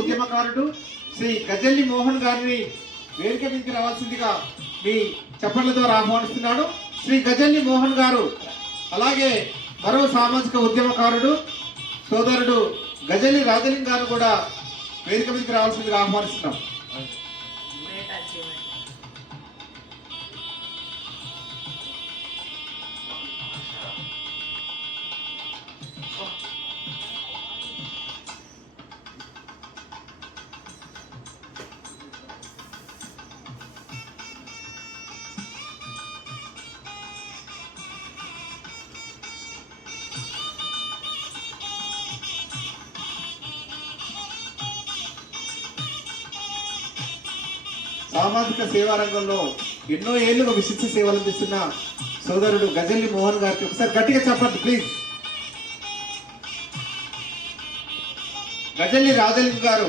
ఉద్యమకారుడు శ్రీ గజల్లి మోహన్ గారిని వేదిక మీదకి రావాల్సిందిగా మీ చప్పట్ల ద్వారా ఆహ్వానిస్తున్నాడు. శ్రీ గజల్లి మోహన్ గారు అలాగే మరో సామాజిక ఉద్యమకారుడు సోదరుడు గజల్లి రాజలింగ్ గారు కూడా వేదిక మీదకి రావాల్సిందిగా ఆహ్వానిస్తున్నాం. సామాజిక సేవా రంగంలో ఎన్నో ఏళ్లుగా విశిష్ట సేవలు అందిస్తున్న సోదరుడు గజల్లి మోహన్ గారికి ఒకసారి గట్టిగా చెప్పండి ప్లీజ్. గజల్లి రాజలింగ్ గారు